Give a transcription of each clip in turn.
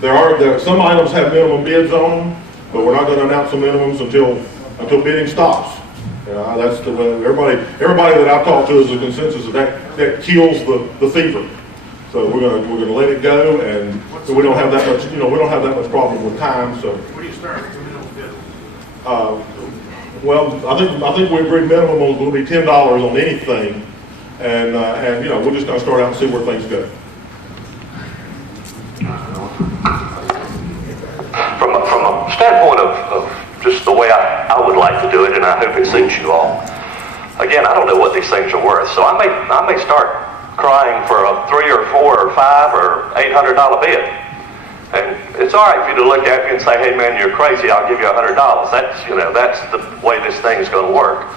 some items have minimum bids on them, but we're not going to announce the minimums until bidding stops. That's the way everybody that I've talked to is a consensus that kills the fever. So we're gonna let it go, and so we don't have that much, we don't have that much problem with time. So what do you start with the minimum bid? Well, I think we agreed minimum will be $10 on anything, and we're just gonna start out and see where things go. From a standpoint of just the way I would like to do it, and I hope it suits you all. Again, I don't know what these things are worth, so I may start crying for a $3 or $4 or $5 or $800 bid. And it's all right for you to look at me and say, hey man, you're crazy, I'll give you $100. That's the way this thing's going to work.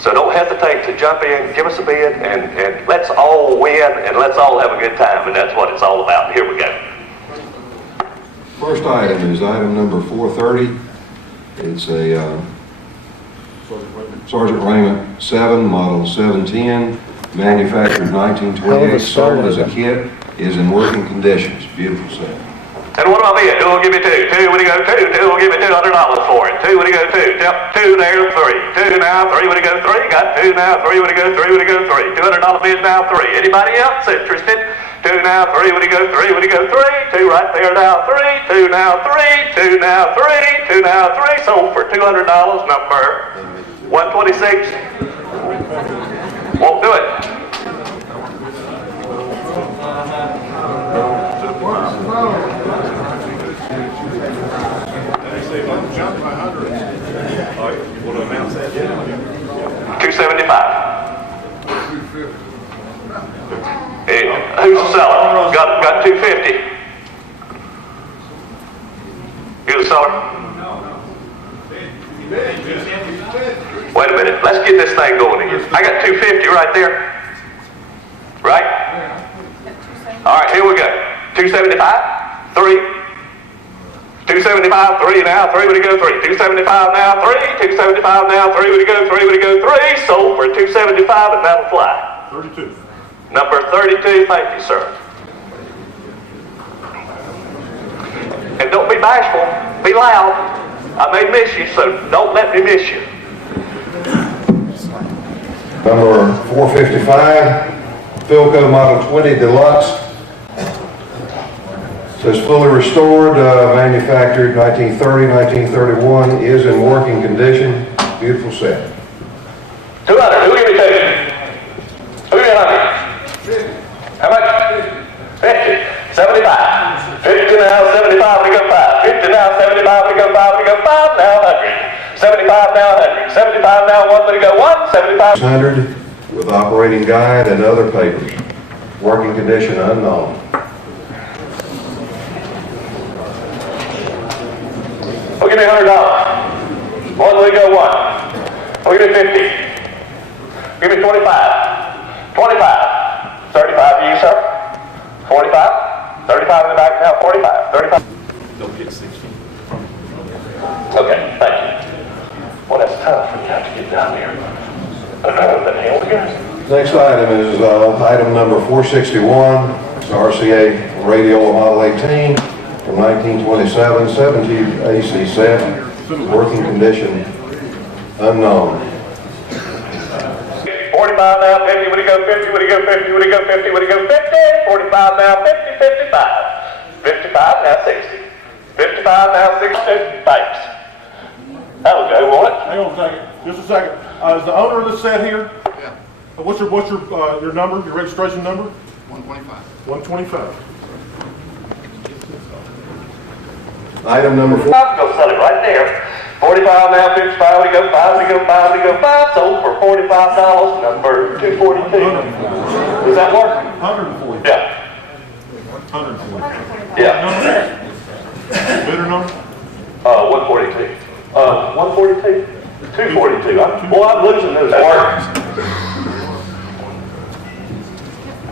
So don't hesitate to jump in, give us a bid, and let's all win, and let's all have a good time, and that's what it's all about. Here we go. First item is item number 430. It's a Sergeant Raymond 7, model 710, manufactured 1928, sold as a kit, is in working conditions. Beautiful set. And what am I bid? Who will give me two? Two, would he go two? Two will give me $200 for it. Two, would he go two? Yep, two there, three. Two now, three, would he go three? Got two now, three, would he go three? Would he go three? $200 bid now, three. Anybody else interested? Two now, three, would he go three? Would he go three? Two right there now, three. Two now, three. Two now, three. Two now, three. Sold for $200, number 126. Won't do it. Jump by 100. You want to announce that yet? 275. Hey, who's the seller? Got 250. You the seller? Wait a minute. Let's get this thing going again. I got 250 right there. Right? All right, here we go. 275. 3. 275, 3 now, 3 would he go 3. 275 now, 3. 275 now, 3 would he go 3. Would he go 3? Sold for 275, and that'll fly. 32. Number 32, thank you, sir. And don't be bashful, be loud. I may miss you, so don't let me miss you. Number 455, Philco Model 20 Deluxe. Says fully restored, manufactured 1930, 1931, is in working condition. Beautiful set. 200, who give me 2? Who give me 100? How much? 50, 75. 50 now, 75, we go 5. 50 now, 75, we go 5, we go 5, now 100. 75 now, 100. 75 now, 1, we go 1, 75. 100 with operating guide and other papers. Working condition unknown. We'll give me $100. 1, we go 1. We'll give me 50. Give me 25. 25. 35 to you, sir. 45. 35 in the back now. 45. 35. Don't get 60. Okay, thank you. Well, that's tough when you have to get down here. But hell we go. Next item is item number 461. It's an RCA Radiola Model 18 from 1927, 17 AC set, working condition unknown. 45 now, 50, would he go 50, would he go 50, would he go 50, would he go 50, 45 now, 50, 55, 55 now, 60, 55 now, 60, thanks. That'll go, won't it? Hang on a second. Just a second. Is the owner of this set here? Yeah. What's your number? Your registration number? 125. 125. Item number 4. Go sell it right there. 45 now, 55, we go 5, we go 5, we go 5, sold for $45, number 242. Does that work? 140. Yeah. 140. Yeah. Bidder number? 142. 142? 242. Boy, I'm losing those words.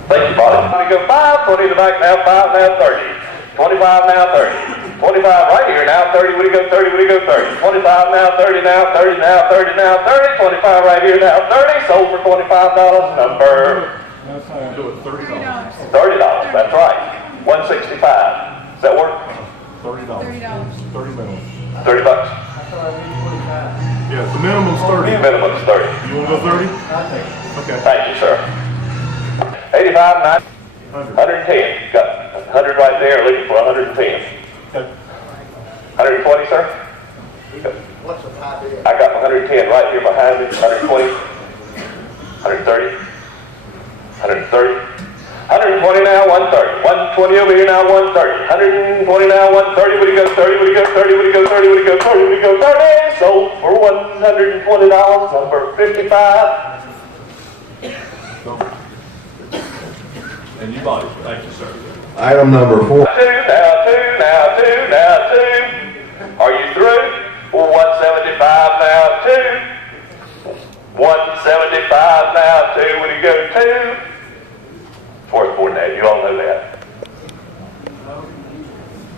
Thank you, buddy. We go 5, 20 in the back now, 5 now, 30. 25 now, 30. 25 right here now, 30, would he go 30, would he go 30? 25 now, 30 now, 30 now, 30 now, 30, 25 right here now, 30, sold for $25, number? Do it $30. $30, that's right. 165. Does that work? $30. $30 minimum. $30 bucks. Yeah, the minimum's 30. Minimum's 30. You wanna go 30? Okay. Thank you, sir. 85, 90, 110. Got 100 right there, looking for 110. Okay. 120, sir? What's the idea? I got 110 right here behind me. 120, 130, 130, 120 now, 130. 120 over here now, 130. 120 now, 130. Would he go 30? Would he go 30? Would he go 30? Would he go 30? Would he go 30? Sold for $120, number 55. And you bought it. Thank you, sir. Item number 4. Two. Are you through? 175 now, 2. 175 now, 2. Would you go 2? Fourth board now, you all know that.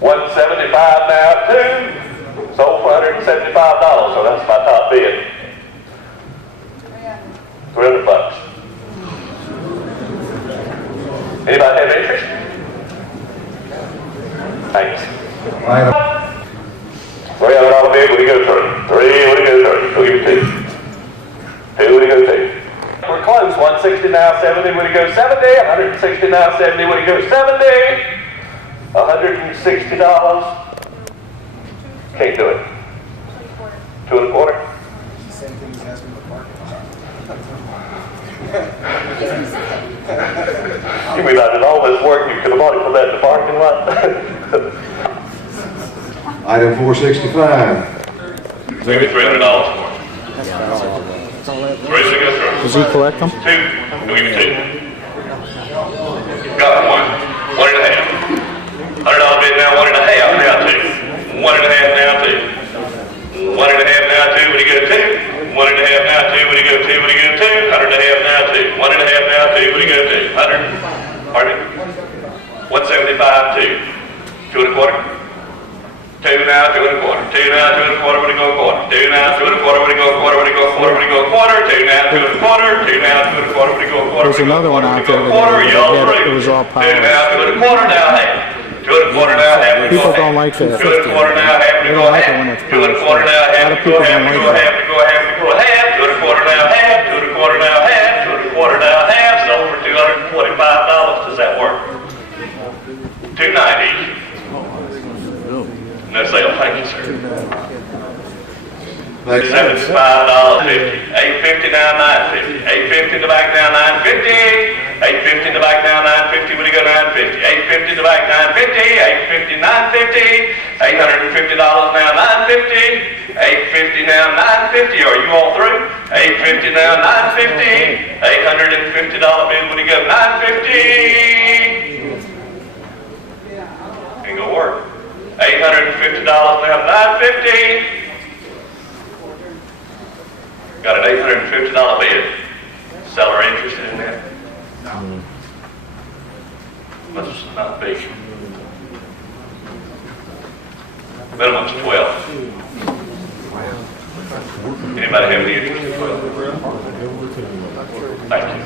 175 now, 2. Sold for $175, so that's my top bid. 300 bucks. Anybody have interest? Thanks. Item $300 bid, would you go 3? 3, would you go 30? We'll give you 2. 2, would you go 2? We're close. 160 now, 70, would you go 70? 160 now, 70, would you go 70? $160. Can't do it. 2 1/4. Same thing he's asking for parking. You mean I did all this work, you could have bought it for that in the parking lot? Item 465. Maybe $300 more. 3 signatures. Does he collect them? 2. We'll give you 2. Got 1. 1.5. $100 bid now, 1.5 now, 2. 1.5 now, 2. 1.5 now, 2. When you go 2. 1.5 now, 2. When you go 2. When you go 2. 100.5 now, 2. 1.5 now, 2. When you go 2. 100. Pardon me? 175, 2. 2 1/4. 2 now, 2 1/4. 2 now, 2 1/4. When you go 1/4. 2 now, 2 1/4. When you go 1/4. When you go 1/4. When you go 1/4. 2 now, 2 1/4. 2 now, 2 1/4. When you go 1/4. There's another one out there that it was all 2 now, 2 1/4 now, half. 2 1/4 now, half. People don't like that. 2 1/4 now, half. They don't like it when it's 2 1/4 now, half. A lot of people don't like that. Half. 2 1/4 now, half. 2 1/4 now, half. 2 1/4 now, half. Sold for $245. Does that work? 290. No sale, thank you, sir. Next. $75.50. $8.50 now, $9.50. $8.50 in the back now, $9.50. $8.50 in the back now, $9.50. When you go $9.50. $8.50 in the back, $9.50. $8.50, $9.50. $850 now, $9.50. $8.50 now, $9.50. Are you all through? $8.50 now, $9.50. $850 bid. When you go $9.50. Ain't gonna work. $850 now, $9.50. Got an $850 bid. Seller interested in that? No. Must not be. Minimum's 12. Anybody have any interest in 12? Thank you.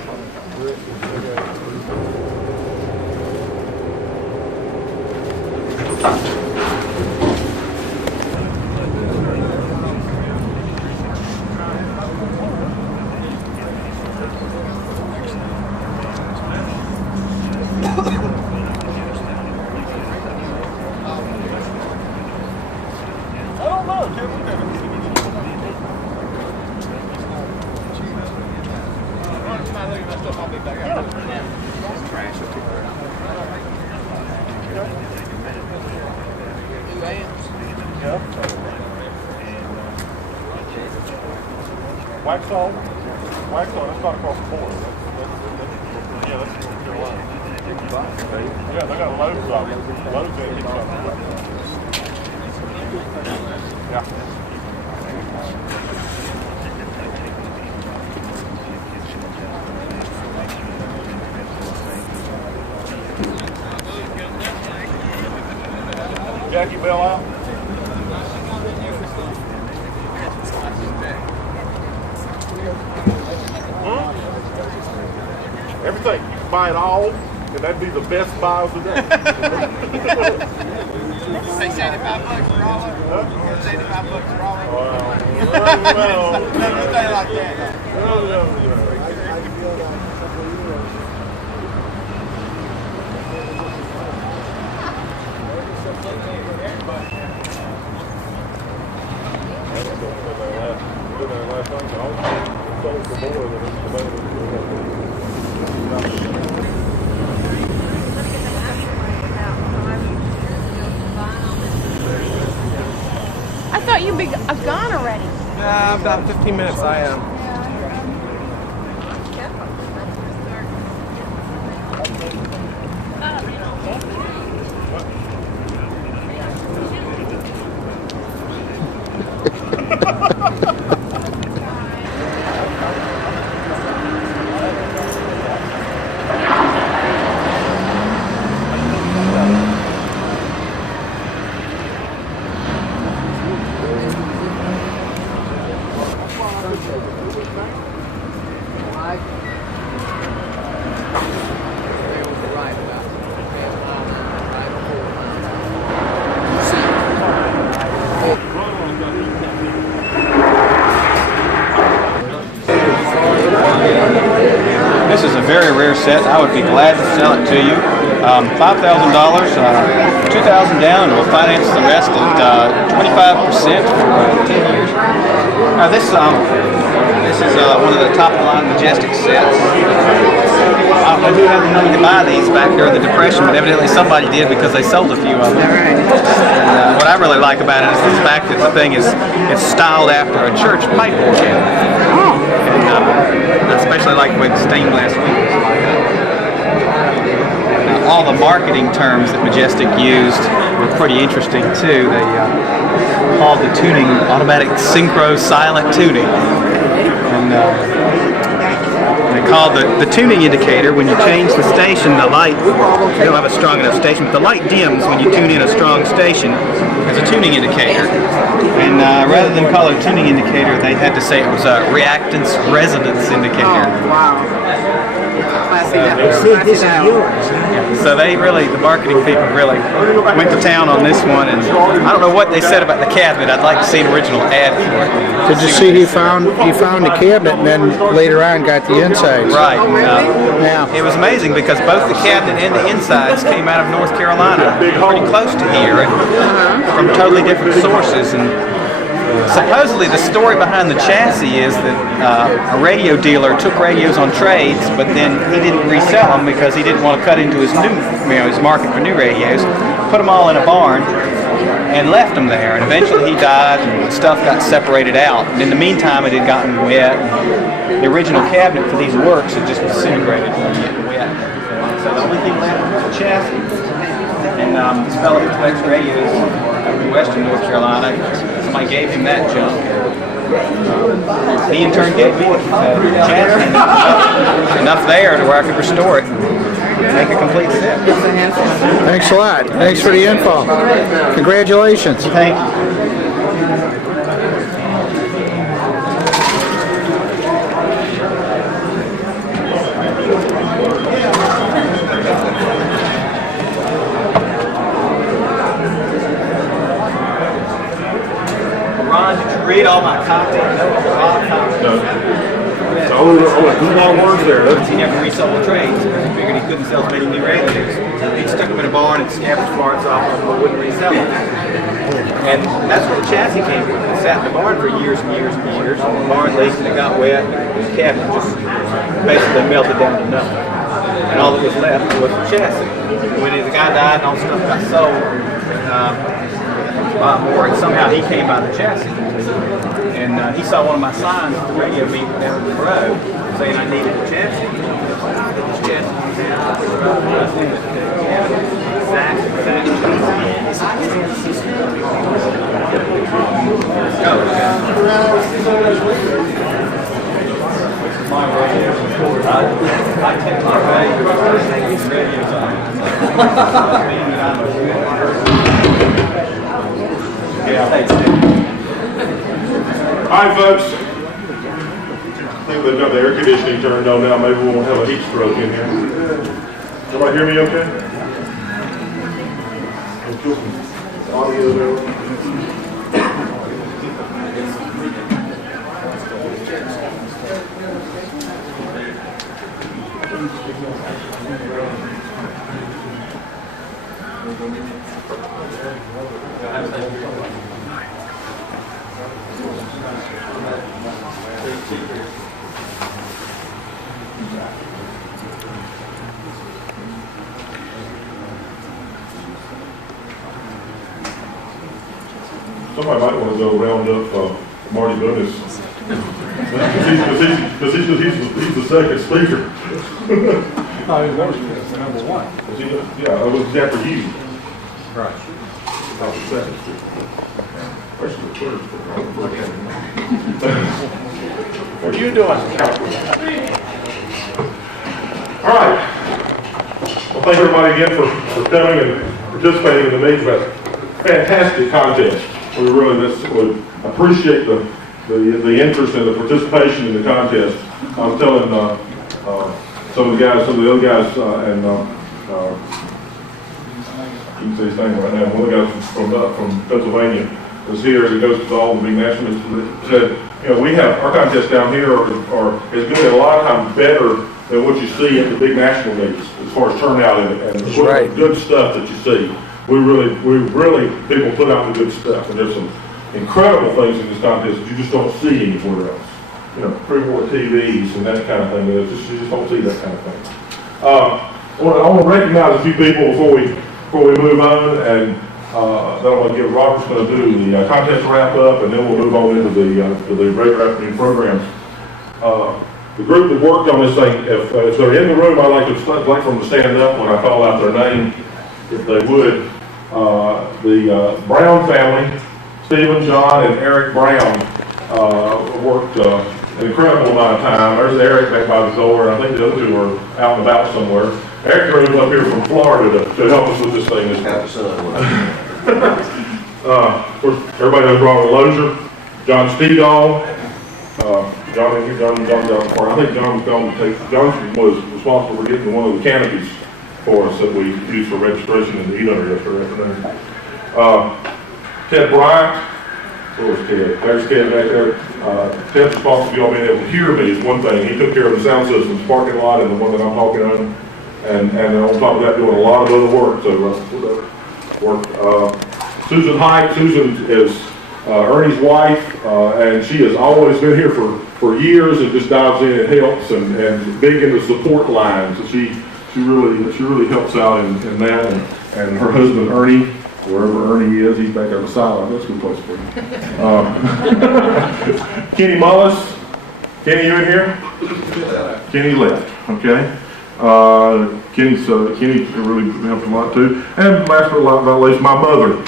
Waxhaw, that's not across the board. Yeah, that's North Carolina. Yeah, they got loads of them. Loads of them. Yeah. Jackie Bell out? Everything. You can buy it all, and that'd be the best buy of the day. Pay $75 for all of them. $75 for all of them. Well, Nothing like that. I thought you'd be gone already. About 15 minutes I am. This is a very rare set. I would be glad to sell it to you. $5,000, $2,000 down, and we'll finance the rest at 25% for 10 years. This is one of the top-of-the-line Majestic sets. I don't know who had the money to buy these back during the Depression, but evidently somebody did because they sold a few of them. And, what I really like about it is the fact that the thing is it's styled after a church pipe organ. And I especially like the way the stained glass wheels light up. All the marketing terms that Majestic used were pretty interesting too. They called the tuning automatic synchro silent tuning. And they called the tuning indicator when you change the station, the light, you don't have a strong enough station, but the light dims when you tune in a strong station as a tuning indicator. And rather than call it a tuning indicator, they had to say it was a reactance resonance indicator. Oh, wow. So they really, the marketing people really went to town on this one, and I don't know what they said about the cabinet. I'd like to see an original ad for it. Did you see he found the cabinet and then later on got the insides? Right. And, Yeah. it was amazing because both the cabinet and the insides came out of North Carolina, pretty close to here, and from totally different sources. And supposedly the story behind the chassis is that a radio dealer took radios on trades, but then he didn't resell them because he didn't want to cut into his his market for new radios. Put them all in a barn and left them there. And eventually he died, and stuff got separated out. And in the meantime, it had gotten wet. And the original cabinet for these works had just disintegrated from getting wet. So the only thing left was the chassis. And this fellow who collects radios up in western North Carolina, somebody gave him that junk. He in turn gave me the chassis. Enough there to where I could restore it and make a complete set. Thanks a lot. Thanks for the info. Congratulations. Thank you. Ron, did you read all my content? no. So only two more words there. He never resold the trades because he figured he couldn't sell as many new radios. He stuck them in a barn and scavenged parts off of them but wouldn't resell them. And that's where the chassis came from. It sat in the barn for years and years and years. And the barn leaked and it got wet. And the cabinet just basically melted down to nothing. And all that was left was the chassis. When the guy died and all the stuff got sold, and somehow he came by the chassis. And he saw one of my signs at the radio meet down the road saying I needed a chassis. This chassis was my radio. I take my radios on. All right, folks. I think they've got the air conditioning turned on now. Maybe we won't have a heat stroke in here. Everybody hear me okay? audio there. Somebody might want to go round up Marty Loomis. Because he's the second speaker. Oh, he was number one. Yeah, it was after you. Right. I was the second speaker. Actually, the third speaker. What are you doing? All right. Well, thank everybody again for coming and participating in the meeting. That's a fantastic contest. We really would appreciate the interest and the participation in the contest. I was telling some of the other guys, and I can say his name right now. One of the guys from Pennsylvania was here, and he goes to all the big national meetings. Said, you know, we have our contests down here are as good, and a lot of times better than what you see at the big national meetings as far as turnout and right. good stuff that you see. We really, people put out the good stuff, and there's some incredible things in this contest that you just don't see anywhere else. You know, pre-war TVs and that kind of thing. You just don't see that kind of thing. I want to recognize a few people before we move on, and then I'm going to give Robert's going to do the contest wrap up, and then we'll move on into the regular afternoon programs. The group that worked on this thing, if they're in the room, I'd like for them to stand up when I call out their name, if they would. The Brown family, Stephen, John, and Eric Brown, worked an incredible amount of time. There's Eric back by the door, and I think the other two are out and about somewhere. Eric drove up here from Florida to help us with this thing. Of course, everybody knows Robert Lozier, John Steedall, John, I think John was responsible for getting one of the canopies for us that we used for registration in the eat under yesterday afternoon. Ted Bryant, where's Ted? There's Ted back there. Ted's responsible for y'all being able to hear me is one thing. He took care of the sound systems, parking lot, and the one that I'm talking on, and on top of that, doing a lot of other work. So Susan Height. Susan is Ernie's wife, and she has always been here for years and just dives in and helps and big into support lines. And she really helps out in that, and her husband Ernie, wherever Ernie is, he's back there beside him. That's a good place for him. Kenny Mullis. Kenny, you in here? Kenny left, okay. Kenny really helped a lot too. And last but not least, my mother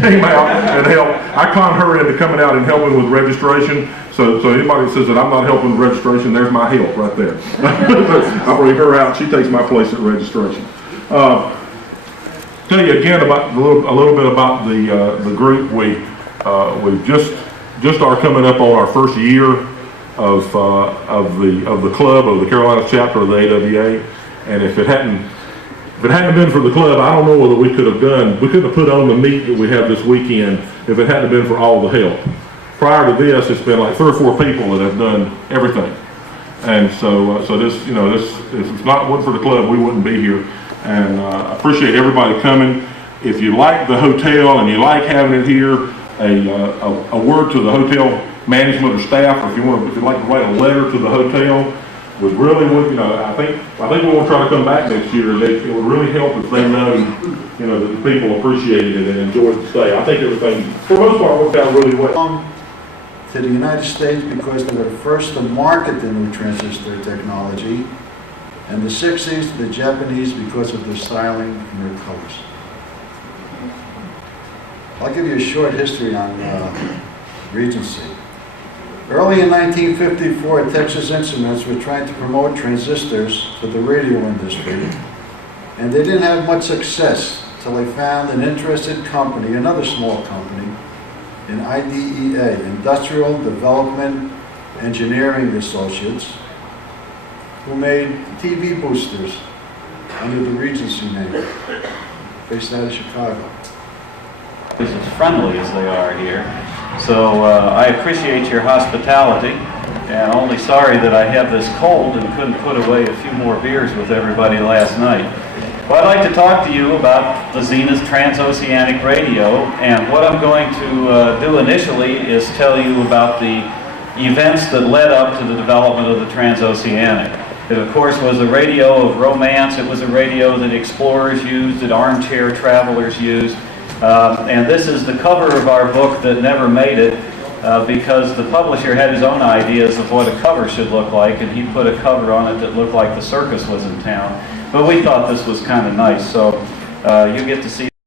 came out and helped. I conned her into coming out and helping with registration. So anybody that says that I'm not helping with registration, there's my help right there. I bring her out. She takes my place at registration. Tell you again about a little bit about the group. We've just are coming up on our first year of the club, of the Carolinas chapter of the AWA, and if it hadn't been for the club, I don't know whether we couldn't have put on the meet that we have this weekend if it hadn't been for all the help. Prior to this, it's been like 3 or 4 people that have done everything, and so this, if it's not one for the club, we wouldn't be here. And I appreciate everybody coming. If you like the hotel and you like having it here, a word to the hotel management or staff, or if you'd like to write a letter to the hotel, I think we want to try to come back next year. It would really help if they know, that the people appreciated it and enjoyed the stay. I think everything, for the most part, worked out really well. To the United States because they were the first to market the new transistor technology, and the 60s to the Japanese because of their styling and their colors. I'll give you a short history on Regency. Early in 1954, Texas Instruments were trying to promote transistors to the radio industry, and they didn't have much success until they found an interested company, another small company, in IDEA, Industrial Development Engineering Associates, who made TV boosters under the Regency name, based out of Chicago. as friendly as they are here. So I appreciate your hospitality, and only sorry that I have this cold and couldn't put away a few more beers with everybody last night. Well, I'd like to talk to you about the Zenith Transoceanic Radio, and what I'm going to do initially is tell you about the events that led up to the development of the Transoceanic. It, of course, was a radio of romance. It was a radio that explorers used, that armchair travelers used. And this is the cover of our book that never made it because the publisher had his own ideas of what a cover should look like, and he put a cover on it that looked like the circus was in town. But we thought this was kind of nice, so you get to see